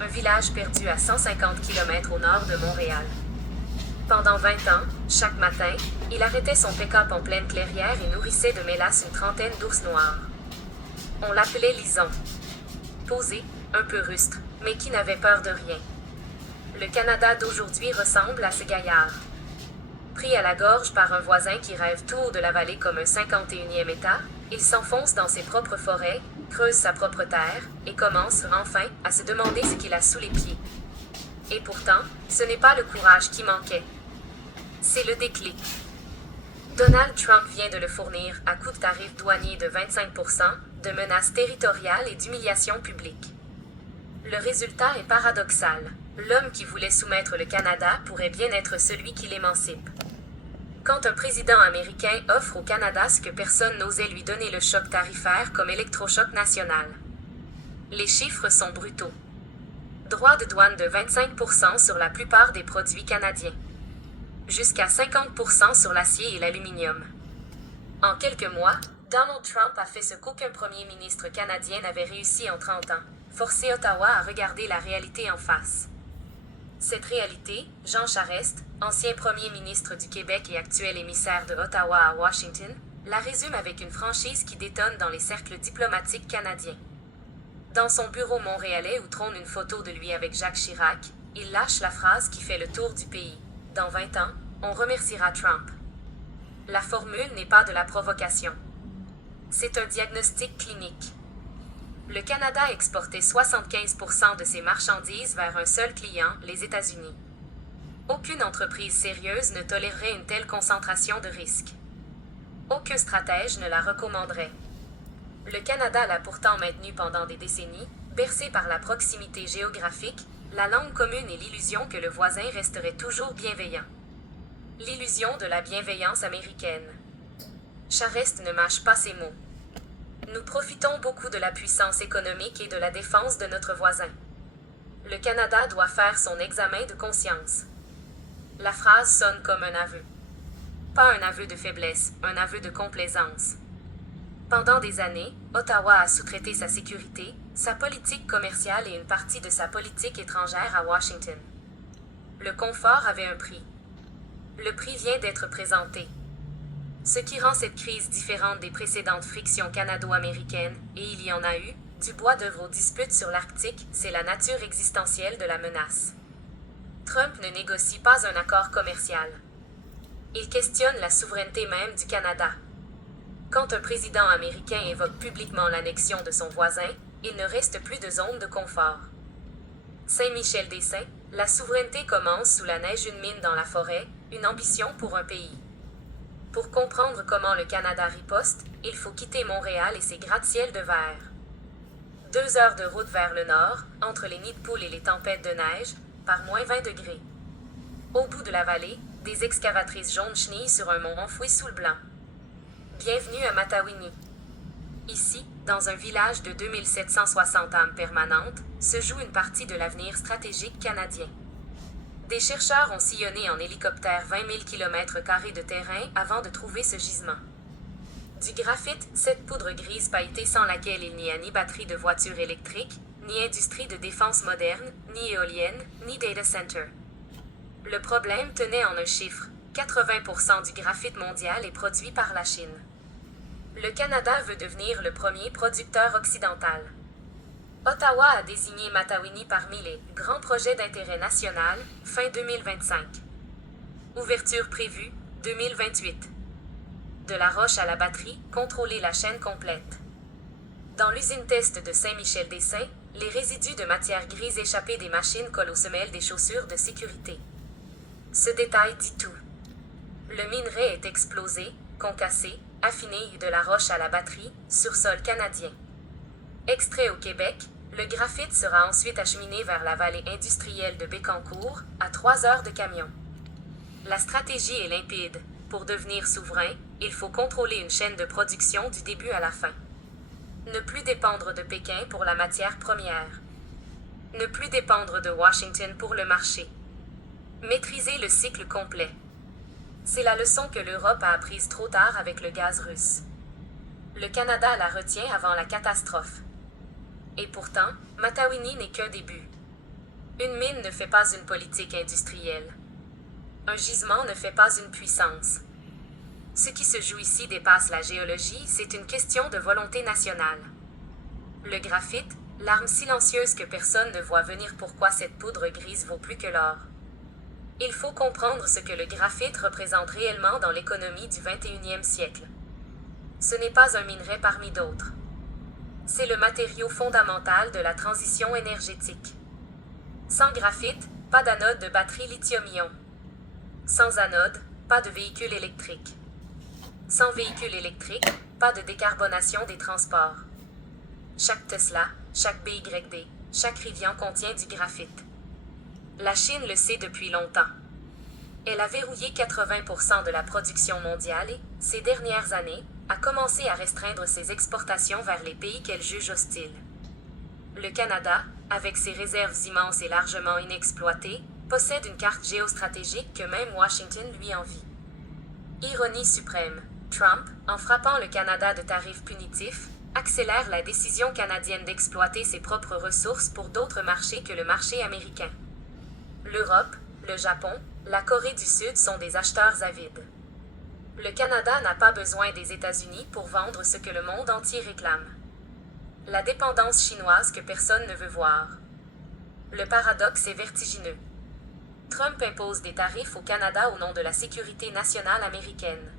un village perdu à 150 km au nord de Montréal. Pendant 20 ans, chaque matin, il arrêtait son pick-up en pleine clairière et nourrissait de mélasse une trentaine d'ours noirs. On l'appelait Lison. Posé, un peu rustre, mais qui n'avait peur de rien. Le Canada d'aujourd'hui ressemble à ces gaillards. Pris à la gorge par un voisin qui rêve tout haut de la vallée comme un 51e État, il s'enfonce dans ses propres forêts, creuse sa propre terre, et commence, enfin, à se demander ce qu'il a sous les pieds. Et pourtant, ce n'est pas le courage qui manquait. C'est le déclic. Donald Trump vient de le fournir à coups de tarifs douaniers de 25%, de menaces territoriales et d'humiliation publique. Le résultat est paradoxal. L'homme qui voulait soumettre le Canada pourrait bien être celui qui l'émancipe. Quand un président américain offre au Canada ce que personne n'osait lui donner, le choc tarifaire comme électrochoc national. Les chiffres sont brutaux. Droit de douane de 25% sur la plupart des produits canadiens. Jusqu'à 50% sur l'acier et l'aluminium. En quelques mois, Donald Trump a fait ce qu'aucun premier ministre canadien n'avait réussi en 30 ans, forcer Ottawa à regarder la réalité en face. Cette réalité, Jean Charest, ancien premier ministre du Québec et actuel émissaire de Ottawa à Washington, la résume avec une franchise qui détonne dans les cercles diplomatiques canadiens. Dans son bureau montréalais où trône une photo de lui avec Jacques Chirac, il lâche la phrase qui fait le tour du pays. Dans 20 ans, on remerciera Trump. La formule n'est pas de la provocation. C'est un diagnostic clinique. Le Canada exportait 75% de ses marchandises vers un seul client, les États-Unis. Aucune entreprise sérieuse ne tolérerait une telle concentration de risques. Aucun stratège ne la recommanderait. Le Canada l'a pourtant maintenue pendant des décennies, bercé par la proximité géographique, la langue commune et l'illusion que le voisin resterait toujours bienveillant. L'illusion de la bienveillance américaine. Charest ne mâche pas ses mots. Nous profitons beaucoup de la puissance économique et de la défense de notre voisin. Le Canada doit faire son examen de conscience. La phrase sonne comme un aveu. Pas un aveu de faiblesse, un aveu de complaisance. Pendant des années, Ottawa a sous-traité sa sécurité, sa politique commerciale et une partie de sa politique étrangère à Washington. Le confort avait un prix. Le prix vient d'être présenté. Ce qui rend cette crise différente des précédentes frictions canado-américaines, et il y en a eu, du bois d'œuvre aux disputes sur l'Arctique, c'est la nature existentielle de la menace. Trump ne négocie pas un accord commercial. Il questionne la souveraineté même du Canada. Quand un président américain évoque publiquement l'annexion de son voisin, il ne reste plus de zone de confort. Saint-Michel-des-Saints, la souveraineté commence sous la neige, une mine dans la forêt, une ambition pour un pays. Pour comprendre comment le Canada riposte, il faut quitter Montréal et ses gratte-ciels de verre. 2 heures de route vers le nord, entre les nids de poules et les tempêtes de neige, par moins 20 degrés. Au bout de la vallée, des excavatrices jaunes chenillent sur un mont enfoui sous le blanc. Bienvenue à Matawini. Ici, dans un village de 2760 âmes permanentes, se joue une partie de l'avenir stratégique canadien. Des chercheurs ont sillonné en hélicoptère 20 000 km² de terrain avant de trouver ce gisement. Du graphite, cette poudre grise pailletée sans laquelle il n'y a ni batterie de voiture électrique, ni industrie de défense moderne, ni éolienne, ni data center. Le problème tenait en un chiffre, 80% du graphite mondial est produit par la Chine. Le Canada veut devenir le premier producteur occidental. Ottawa a désigné Matawini parmi les « grands projets d'intérêt national » fin 2025. Ouverture prévue, 2028. De la roche à la batterie, contrôler la chaîne complète. Dans l'usine test de Saint-Michel-des-Saints, les résidus de matière grise échappés des machines collent aux semelles des chaussures de sécurité. Ce détail dit tout. Le minerai est explosé, concassé, affiné de la roche à la batterie, sur sol canadien. Extrait au Québec, le graphite sera ensuite acheminé vers la vallée industrielle de Bécancour, à 3 heures de camion. La stratégie est limpide. Pour devenir souverain, il faut contrôler une chaîne de production du début à la fin. Ne plus dépendre de Pékin pour la matière première. Ne plus dépendre de Washington pour le marché. Maîtriser le cycle complet. C'est la leçon que l'Europe a apprise trop tard avec le gaz russe. Le Canada la retient avant la catastrophe. Et pourtant, Matawini n'est qu'un début. Une mine ne fait pas une politique industrielle. Un gisement ne fait pas une puissance. Ce qui se joue ici dépasse la géologie, c'est une question de volonté nationale. Le graphite, l'arme silencieuse que personne ne voit venir. Pourquoi cette poudre grise vaut plus que l'or? Il faut comprendre ce que le graphite représente réellement dans l'économie du 21e siècle. Ce n'est pas un minerai parmi d'autres. C'est le matériau fondamental de la transition énergétique. Sans graphite, pas d'anode de batterie lithium-ion. Sans anode, pas de véhicule électrique. Sans véhicule électrique, pas de décarbonation des transports. Chaque Tesla, chaque BYD, chaque Rivian contient du graphite. La Chine le sait depuis longtemps. Elle a verrouillé 80% de la production mondiale et, ces dernières années, a commencé à restreindre ses exportations vers les pays qu'elle juge hostiles. Le Canada, avec ses réserves immenses et largement inexploitées, possède une carte géostratégique que même Washington lui envie. Ironie suprême, Trump, en frappant le Canada de tarifs punitifs, accélère la décision canadienne d'exploiter ses propres ressources pour d'autres marchés que le marché américain. L'Europe, le Japon, la Corée du Sud sont des acheteurs avides. Le Canada n'a pas besoin des États-Unis pour vendre ce que le monde entier réclame. La dépendance chinoise que personne ne veut voir. Le paradoxe est vertigineux. Trump impose des tarifs au Canada au nom de la sécurité nationale américaine.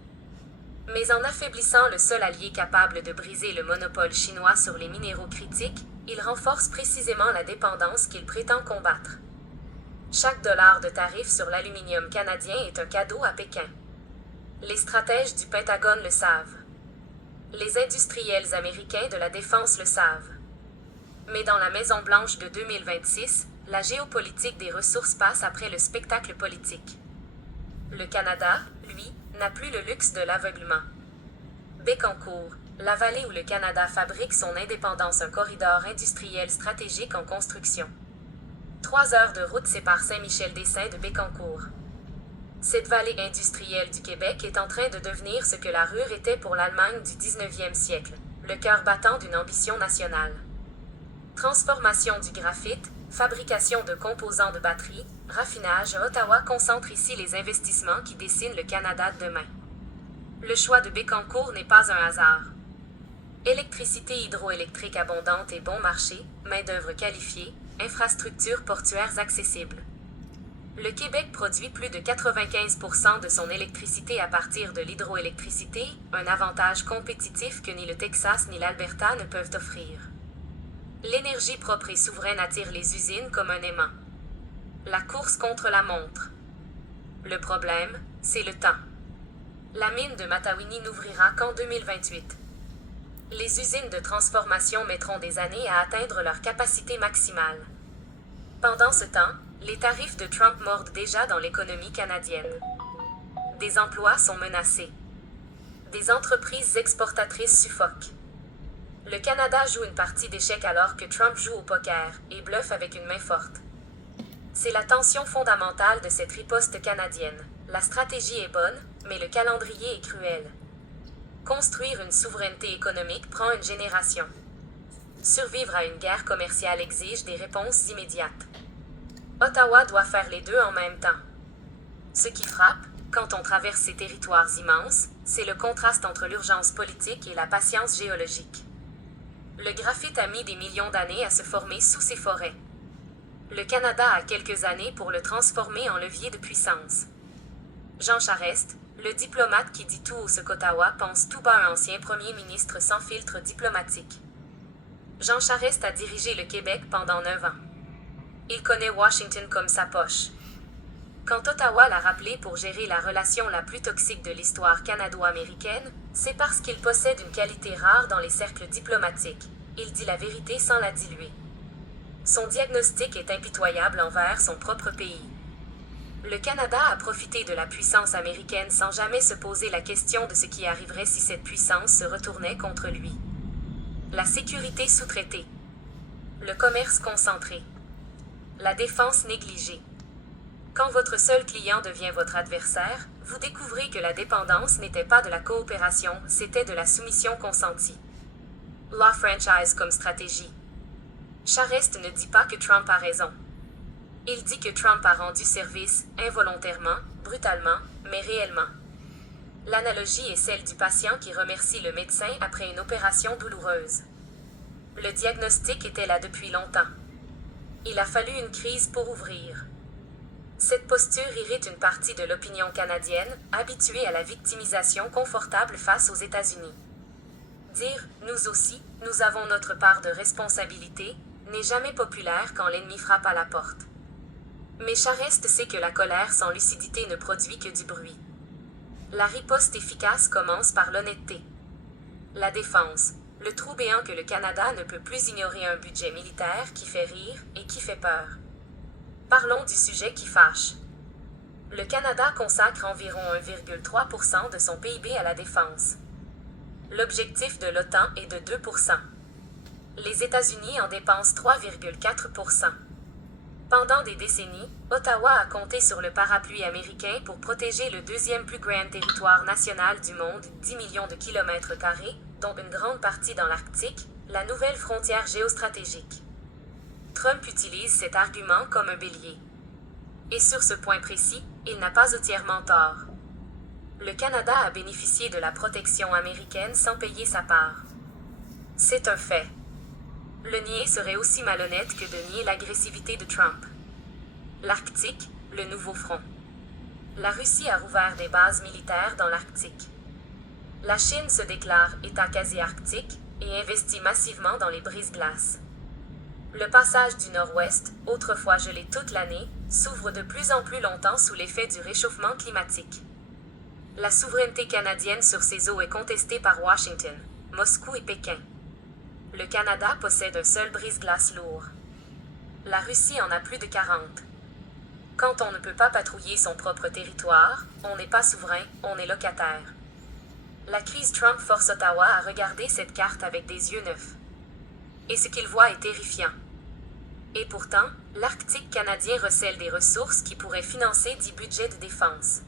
Mais en affaiblissant le seul allié capable de briser le monopole chinois sur les minéraux critiques, il renforce précisément la dépendance qu'il prétend combattre. Chaque dollar de tarif sur l'aluminium canadien est un cadeau à Pékin. Les stratèges du Pentagone le savent. Les industriels américains de la défense le savent. Mais dans la Maison-Blanche de 2026, la géopolitique des ressources passe après le spectacle politique. Le Canada, lui, n'a plus le luxe de l'aveuglement. Bécancour, la vallée où le Canada fabrique son indépendance, un corridor industriel stratégique en construction. 3 heures de route séparent Saint-Michel-des-Saints de Bécancour. Cette vallée industrielle du Québec est en train de devenir ce que la Ruhr était pour l'Allemagne du 19e siècle, le cœur battant d'une ambition nationale. Transformation du graphite, fabrication de composants de batterie, raffinage, Ottawa concentre ici les investissements qui dessinent le Canada de demain. Le choix de Bécancour n'est pas un hasard. Électricité hydroélectrique abondante et bon marché, main-d'œuvre qualifiée, infrastructures portuaires accessibles. Le Québec produit plus de 95% de son électricité à partir de l'hydroélectricité, un avantage compétitif que ni le Texas ni l'Alberta ne peuvent offrir. L'énergie propre et souveraine attire les usines comme un aimant. La course contre la montre. Le problème, c'est le temps. La mine de Matawini n'ouvrira qu'en 2028. Les usines de transformation mettront des années à atteindre leur capacité maximale. Pendant ce temps, les tarifs de Trump mordent déjà dans l'économie canadienne. Des emplois sont menacés. Des entreprises exportatrices suffoquent. Le Canada joue une partie d'échec alors que Trump joue au poker et bluffe avec une main forte. C'est la tension fondamentale de cette riposte canadienne. La stratégie est bonne, mais le calendrier est cruel. Construire une souveraineté économique prend une génération. Survivre à une guerre commerciale exige des réponses immédiates. Ottawa doit faire les deux en même temps. Ce qui frappe, quand on traverse ces territoires immenses, c'est le contraste entre l'urgence politique et la patience géologique. Le graphite a mis des millions d'années à se former sous ces forêts. Le Canada a quelques années pour le transformer en levier de puissance. Jean Charest, le diplomate qui dit tout haut ce qu'Ottawa pense tout bas, un ancien premier ministre sans filtre diplomatique. Jean Charest a dirigé le Québec pendant 9 ans. Il connaît Washington comme sa poche. Quand Ottawa l'a rappelé pour gérer la relation la plus toxique de l'histoire canado-américaine, c'est parce qu'il possède une qualité rare dans les cercles diplomatiques. Il dit la vérité sans la diluer. Son diagnostic est impitoyable envers son propre pays. Le Canada a profité de la puissance américaine sans jamais se poser la question de ce qui arriverait si cette puissance se retournait contre lui. La sécurité sous-traitée. Le commerce concentré. La défense négligée. Quand votre seul client devient votre adversaire, vous découvrez que la dépendance n'était pas de la coopération, c'était de la soumission consentie. La franchise comme stratégie. Charest ne dit pas que Trump a raison. Il dit que Trump a rendu service, involontairement, brutalement, mais réellement. L'analogie est celle du patient qui remercie le médecin après une opération douloureuse. Le diagnostic était là depuis longtemps. Il a fallu une crise pour ouvrir. Cette posture irrite une partie de l'opinion canadienne, habituée à la victimisation confortable face aux États-Unis. Dire « nous aussi, nous avons notre part de responsabilité » n'est jamais populaire quand l'ennemi frappe à la porte. Mais Charest sait que la colère sans lucidité ne produit que du bruit. La riposte efficace commence par l'honnêteté. La défense, le trou béant que le Canada ne peut plus ignorer un budget militaire qui fait rire et qui fait peur. Parlons du sujet qui fâche. Le Canada consacre environ 1,3% de son PIB à la défense. L'objectif de l'OTAN est de 2%. Les États-Unis en dépensent 3,4%. Pendant des décennies, Ottawa a compté sur le parapluie américain pour protéger le deuxième plus grand territoire national du monde, 10 millions de kilomètres carrés, dont une grande partie dans l'Arctique, la nouvelle frontière géostratégique. Trump utilise cet argument comme un bélier. Et sur ce point précis, il n'a pas entièrement tort. Le Canada a bénéficié de la protection américaine sans payer sa part. C'est un fait. Le nier serait aussi malhonnête que de nier l'agressivité de Trump. L'Arctique, le nouveau front. La Russie a rouvert des bases militaires dans l'Arctique. La Chine se déclare État quasi-arctique et investit massivement dans les brise-glaces. Le passage du Nord-Ouest, autrefois gelé toute l'année, s'ouvre de plus en plus longtemps sous l'effet du réchauffement climatique. La souveraineté canadienne sur ces eaux est contestée par Washington, Moscou et Pékin. Le Canada possède un seul brise-glace lourd. La Russie en a plus de 40. Quand on ne peut pas patrouiller son propre territoire, on n'est pas souverain, on est locataire. La crise Trump force Ottawa à regarder cette carte avec des yeux neufs. Et ce qu'il voit est terrifiant. Et pourtant, l'Arctique canadien recèle des ressources qui pourraient financer 10 budgets de défense.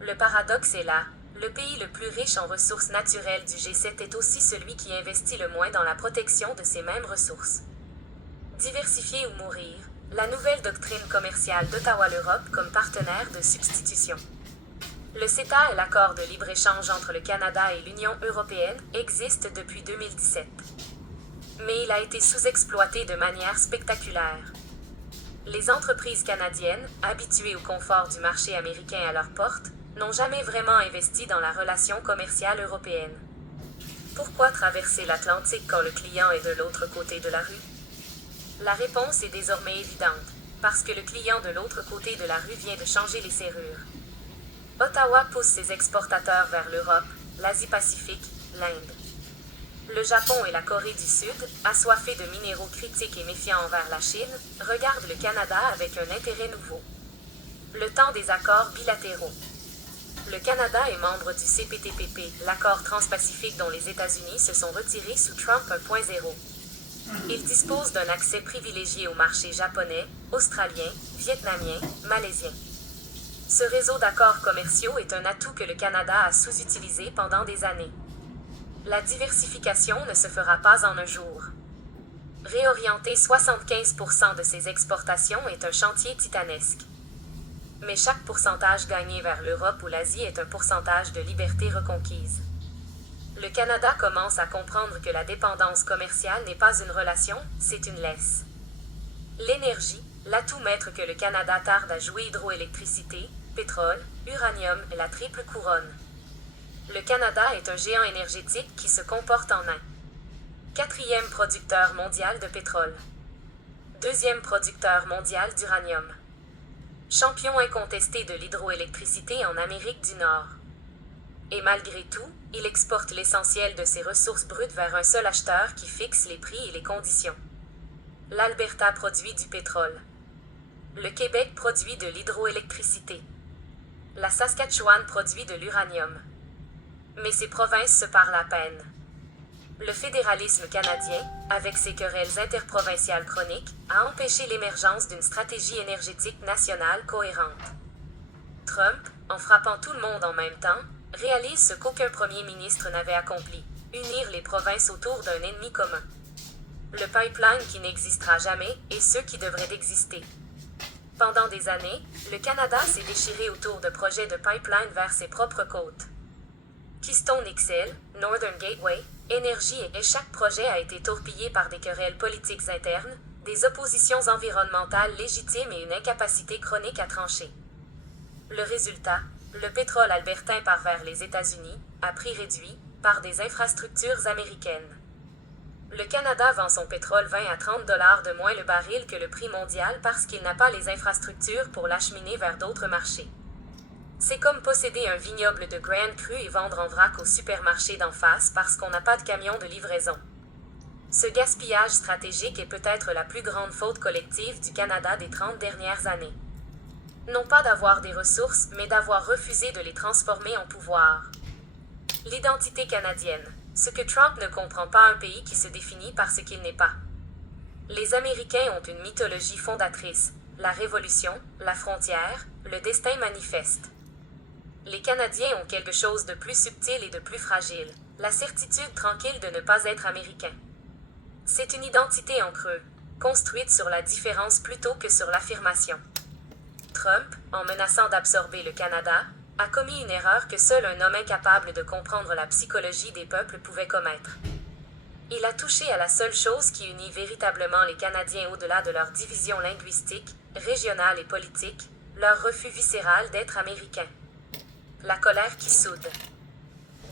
Le paradoxe est là. Le pays le plus riche en ressources naturelles du G7 est aussi celui qui investit le moins dans la protection de ces mêmes ressources. Diversifier ou mourir, la nouvelle doctrine commerciale d'Ottawa-l'Europe comme partenaire de substitution. Le CETA est l'accord de libre-échange entre le Canada et l'Union européenne, existe depuis 2017. Mais il a été sous-exploité de manière spectaculaire. Les entreprises canadiennes, habituées au confort du marché américain à leur porte, n'ont jamais vraiment investi dans la relation commerciale européenne. Pourquoi traverser l'Atlantique quand le client est de l'autre côté de la rue? La réponse est désormais évidente, parce que le client de l'autre côté de la rue vient de changer les serrures. Ottawa pousse ses exportateurs vers l'Europe, l'Asie-Pacifique, l'Inde. Le Japon et la Corée du Sud, assoiffés de minéraux critiques et méfiants envers la Chine, regardent le Canada avec un intérêt nouveau. Le temps des accords bilatéraux. Le Canada est membre du CPTPP, l'accord transpacifique dont les États-Unis se sont retirés sous Trump 1.0. Il dispose d'un accès privilégié au marché japonais, australien, vietnamien, malaisien. Ce réseau d'accords commerciaux est un atout que le Canada a sous-utilisé pendant des années. La diversification ne se fera pas en un jour. Réorienter 75% de ses exportations est un chantier titanesque. Mais chaque pourcentage gagné vers l'Europe ou l'Asie est un pourcentage de liberté reconquise. Le Canada commence à comprendre que la dépendance commerciale n'est pas une relation, c'est une laisse. L'énergie, l'atout maître que le Canada tarde à jouer: hydroélectricité, pétrole, uranium et la triple couronne. Le Canada est un géant énergétique qui se comporte en nain. 4e producteur mondial de pétrole. 2e producteur mondial d'uranium. Champion incontesté de l'hydroélectricité en Amérique du Nord. Et malgré tout, il exporte l'essentiel de ses ressources brutes vers un seul acheteur qui fixe les prix et les conditions. L'Alberta produit du pétrole. Le Québec produit de l'hydroélectricité. La Saskatchewan produit de l'uranium. Mais ces provinces se parlent à peine. Le fédéralisme canadien, avec ses querelles interprovinciales chroniques, a empêché l'émergence d'une stratégie énergétique nationale cohérente. Trump, en frappant tout le monde en même temps, réalise ce qu'aucun premier ministre n'avait accompli: unir les provinces autour d'un ennemi commun. Le pipeline qui n'existera jamais et ceux qui devraient exister. Pendant des années, le Canada s'est déchiré autour de projets de pipeline vers ses propres côtes. Keystone XL, Northern Gateway, Énergie et chaque projet a été torpillé par des querelles politiques internes, des oppositions environnementales légitimes et une incapacité chronique à trancher. Le résultat, le pétrole albertain part vers les États-Unis, à prix réduit, par des infrastructures américaines. Le Canada vend son pétrole 20 à 30 $ de moins le baril que le prix mondial parce qu'il n'a pas les infrastructures pour l'acheminer vers d'autres marchés. C'est comme posséder un vignoble de graines crues et vendre en vrac au supermarché d'en face parce qu'on n'a pas de camion de livraison. Ce gaspillage stratégique est peut-être la plus grande faute collective du Canada des 30 dernières années. Non pas d'avoir des ressources, mais d'avoir refusé de les transformer en pouvoir. L'identité canadienne. Ce que Trump ne comprend pas un pays qui se définit par ce qu'il n'est pas. Les Américains ont une mythologie fondatrice, la Révolution, la frontière, le destin manifeste. Les Canadiens ont quelque chose de plus subtil et de plus fragile, la certitude tranquille de ne pas être américain. C'est une identité en creux, construite sur la différence plutôt que sur l'affirmation. Trump, en menaçant d'absorber le Canada, a commis une erreur que seul un homme incapable de comprendre la psychologie des peuples pouvait commettre. Il a touché à la seule chose qui unit véritablement les Canadiens au-delà de leur division linguistique, régionale et politique, leur refus viscéral d'être américains. La colère qui soude.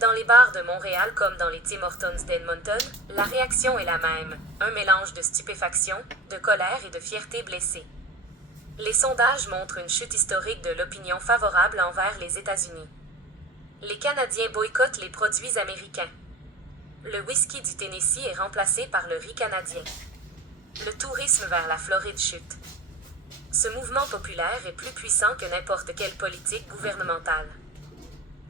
Dans les bars de Montréal comme dans les Tim Hortons d'Edmonton, la réaction est la même, un mélange de stupéfaction, de colère et de fierté blessée. Les sondages montrent une chute historique de l'opinion favorable envers les États-Unis. Les Canadiens boycottent les produits américains. Le whisky du Tennessee est remplacé par le riz canadien. Le tourisme vers la Floride chute. Ce mouvement populaire est plus puissant que n'importe quelle politique gouvernementale.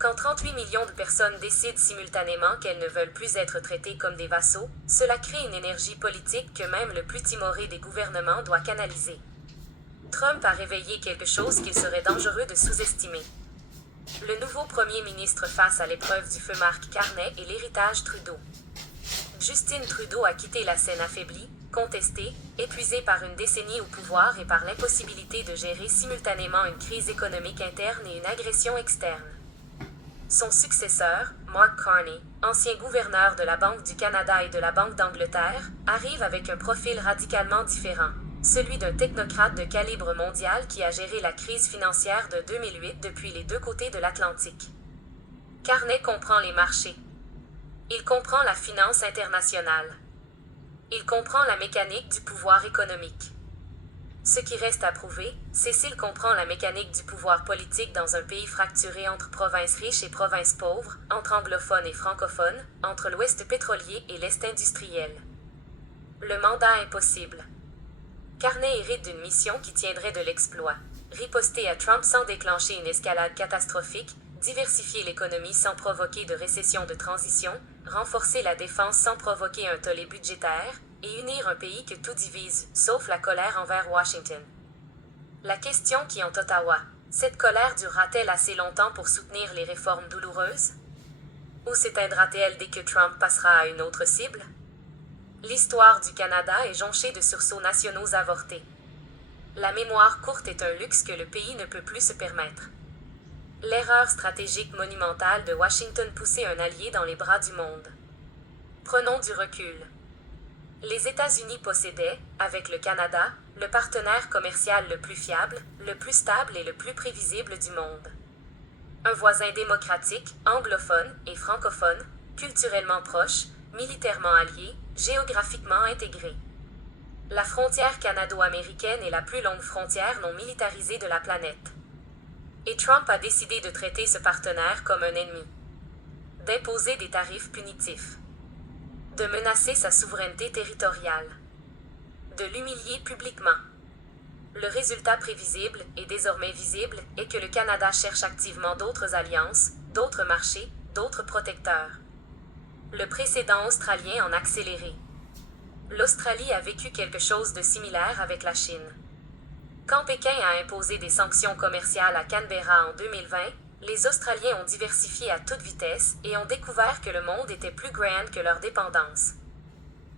Quand 38 millions de personnes décident simultanément qu'elles ne veulent plus être traitées comme des vassaux, cela crée une énergie politique que même le plus timoré des gouvernements doit canaliser. Trump a réveillé quelque chose qu'il serait dangereux de sous-estimer. Le nouveau premier ministre face à l'épreuve du feu Mark Carney et l'héritage Trudeau. Justin Trudeau a quitté la scène affaiblie, contestée, épuisée par une décennie au pouvoir et par l'impossibilité de gérer simultanément une crise économique interne et une agression externe. Son successeur, Mark Carney, ancien gouverneur de la Banque du Canada et de la Banque d'Angleterre, arrive avec un profil radicalement différent, celui d'un technocrate de calibre mondial qui a géré la crise financière de 2008 depuis les deux côtés de l'Atlantique. Carney comprend les marchés. Il comprend la finance internationale. Il comprend la mécanique du pouvoir économique. Ce qui reste à prouver, c'est s'il comprend la mécanique du pouvoir politique dans un pays fracturé entre provinces riches et provinces pauvres, entre anglophones et francophones, entre l'Ouest pétrolier et l'Est industriel. Le mandat impossible. Carney hérite d'une mission qui tiendrait de l'exploit. Riposter à Trump sans déclencher une escalade catastrophique, diversifier l'économie sans provoquer de récession de transition, renforcer la défense sans provoquer un tollé budgétaire, et unir un pays que tout divise, sauf la colère envers Washington. La question qui hante Ottawa, cette colère durera-t-elle assez longtemps pour soutenir les réformes douloureuses? Ou s'éteindra-t-elle dès que Trump passera à une autre cible? L'histoire du Canada est jonchée de sursauts nationaux avortés. La mémoire courte est un luxe que le pays ne peut plus se permettre. L'erreur stratégique monumentale de Washington poussait un allié dans les bras du monde. Prenons du recul. Les États-Unis possédaient, avec le Canada, le partenaire commercial le plus fiable, le plus stable et le plus prévisible du monde. Un voisin démocratique, anglophone et francophone, culturellement proche, militairement allié, géographiquement intégré. La frontière canado-américaine est la plus longue frontière non militarisée de la planète. Et Trump a décidé de traiter ce partenaire comme un ennemi. D'imposer des tarifs punitifs. De menacer sa souveraineté territoriale. De l'humilier publiquement. Le résultat prévisible, et désormais visible, est que le Canada cherche activement d'autres alliances, d'autres marchés, d'autres protecteurs. Le précédent australien en accéléré. L'Australie a vécu quelque chose de similaire avec la Chine. Quand Pékin a imposé des sanctions commerciales à Canberra en 2020, les Australiens ont diversifié à toute vitesse et ont découvert que le monde était plus grand que leur dépendance.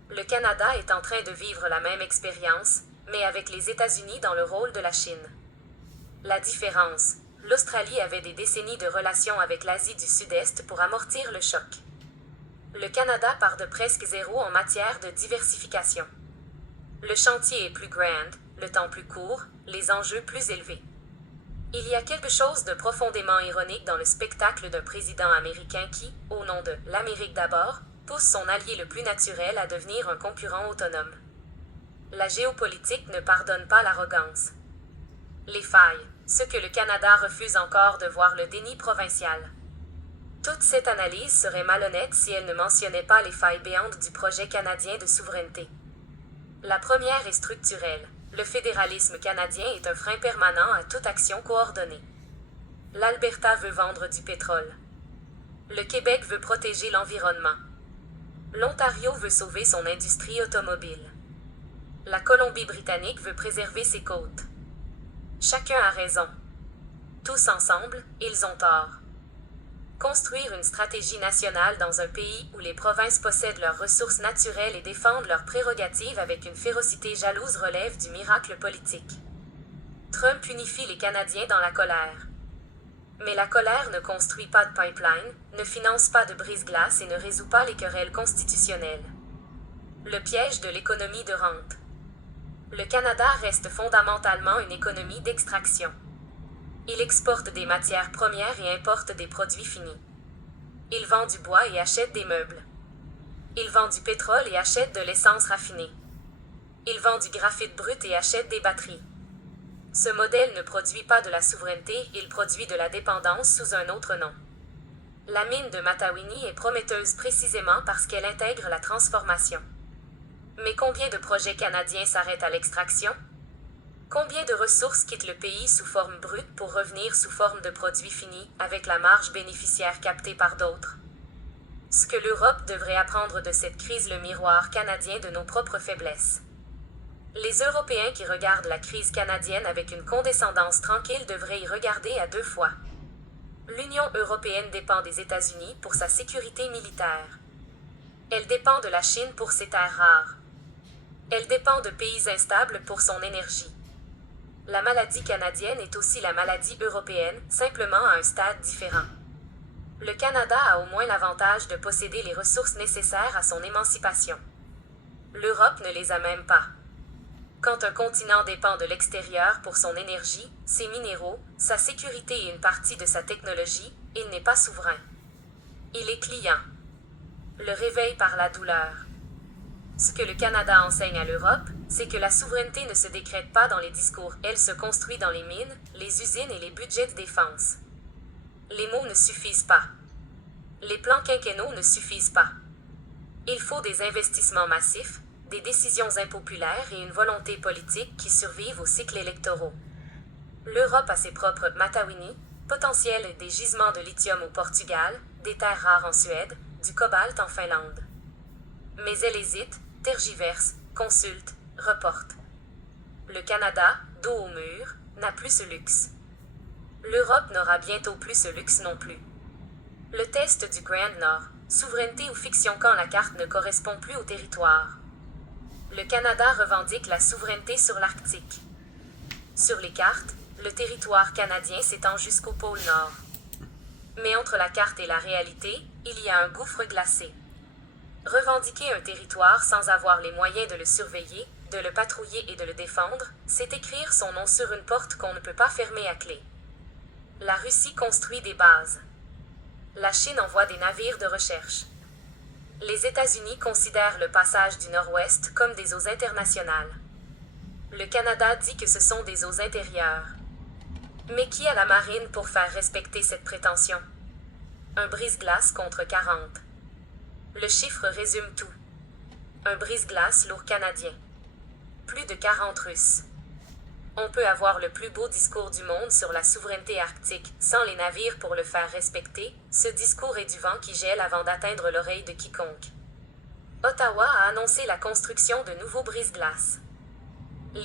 Le Canada est en train de vivre la même expérience, mais avec les États-Unis dans le rôle de la Chine. La différence, l'Australie avait des décennies de relations avec l'Asie du Sud-Est pour amortir le choc. Le Canada part de presque zéro en matière de diversification. Le chantier est plus grand, le temps plus court, les enjeux plus élevés. Il y a quelque chose de profondément ironique dans le spectacle d'un président américain qui, au nom de « l'Amérique d'abord », pousse son allié le plus naturel à devenir un concurrent autonome. La géopolitique ne pardonne pas l'arrogance. Les failles, ce que le Canada refuse encore de voir le déni provincial. Toute cette analyse serait malhonnête si elle ne mentionnait pas les failles béantes du projet canadien de souveraineté. La première est structurelle. Le fédéralisme canadien est un frein permanent à toute action coordonnée. L'Alberta veut vendre du pétrole. Le Québec veut protéger l'environnement. L'Ontario veut sauver son industrie automobile. La Colombie-Britannique veut préserver ses côtes. Chacun a raison. Tous ensemble, ils ont tort. Construire une stratégie nationale dans un pays où les provinces possèdent leurs ressources naturelles et défendent leurs prérogatives avec une férocité jalouse relève du miracle politique. Trump unifie les Canadiens dans la colère. Mais la colère ne construit pas de pipeline, ne finance pas de brise-glace et ne résout pas les querelles constitutionnelles. Le piège de l'économie de rente. Le Canada reste fondamentalement une économie d'extraction. Il exporte des matières premières et importe des produits finis. Il vend du bois et achète des meubles. Il vend du pétrole et achète de l'essence raffinée. Il vend du graphite brut et achète des batteries. Ce modèle ne produit pas de la souveraineté, il produit de la dépendance sous un autre nom. La mine de Matawini est prometteuse précisément parce qu'elle intègre la transformation. Mais combien de projets canadiens s'arrêtent à l'extraction? Combien de ressources quittent le pays sous forme brute pour revenir sous forme de produits finis, avec la marge bénéficiaire captée par d'autres? Ce que l'Europe devrait apprendre de cette crise, le miroir canadien de nos propres faiblesses. Les Européens qui regardent la crise canadienne avec une condescendance tranquille devraient y regarder à deux fois. L'Union européenne dépend des États-Unis pour sa sécurité militaire. Elle dépend de la Chine pour ses terres rares. Elle dépend de pays instables pour son énergie. La maladie canadienne est aussi la maladie européenne, simplement à un stade différent. Le Canada a au moins l'avantage de posséder les ressources nécessaires à son émancipation. L'Europe ne les a même pas. Quand un continent dépend de l'extérieur pour son énergie, ses minéraux, sa sécurité et une partie de sa technologie, il n'est pas souverain. Il est client. Le réveil par la douleur. Ce que le Canada enseigne à l'Europe, c'est que la souveraineté ne se décrète pas dans les discours, elle se construit dans les mines, les usines et les budgets de défense. Les mots ne suffisent pas. Les plans quinquennaux ne suffisent pas. Il faut des investissements massifs, des décisions impopulaires et une volonté politique qui survivent aux cycles électoraux. L'Europe a ses propres Matawini, potentiel des gisements de lithium au Portugal, des terres rares en Suède, du cobalt en Finlande. Mais elle hésite, tergiverse, consulte, reporte. Le Canada, dos au mur, n'a plus ce luxe. L'Europe n'aura bientôt plus ce luxe non plus. Le test du Grand Nord, souveraineté ou fiction quand la carte ne correspond plus au territoire. Le Canada revendique la souveraineté sur l'Arctique. Sur les cartes, le territoire canadien s'étend jusqu'au pôle Nord. Mais entre la carte et la réalité, il y a un gouffre glacé. Revendiquer un territoire sans avoir les moyens de le surveiller, de le patrouiller et de le défendre, c'est écrire son nom sur une porte qu'on ne peut pas fermer à clé. La Russie construit des bases. La Chine envoie des navires de recherche. Les États-Unis considèrent le passage du Nord-Ouest comme des eaux internationales. Le Canada dit que ce sont des eaux intérieures. Mais qui a la marine pour faire respecter cette prétention? Un brise-glace contre 40. Le chiffre résume tout. Un brise-glace lourd canadien. Plus de 40 Russes. On peut avoir le plus beau discours du monde sur la souveraineté arctique, sans les navires pour le faire respecter, ce discours est du vent qui gèle avant d'atteindre l'oreille de quiconque. Ottawa a annoncé la construction de nouveaux brise-glaces.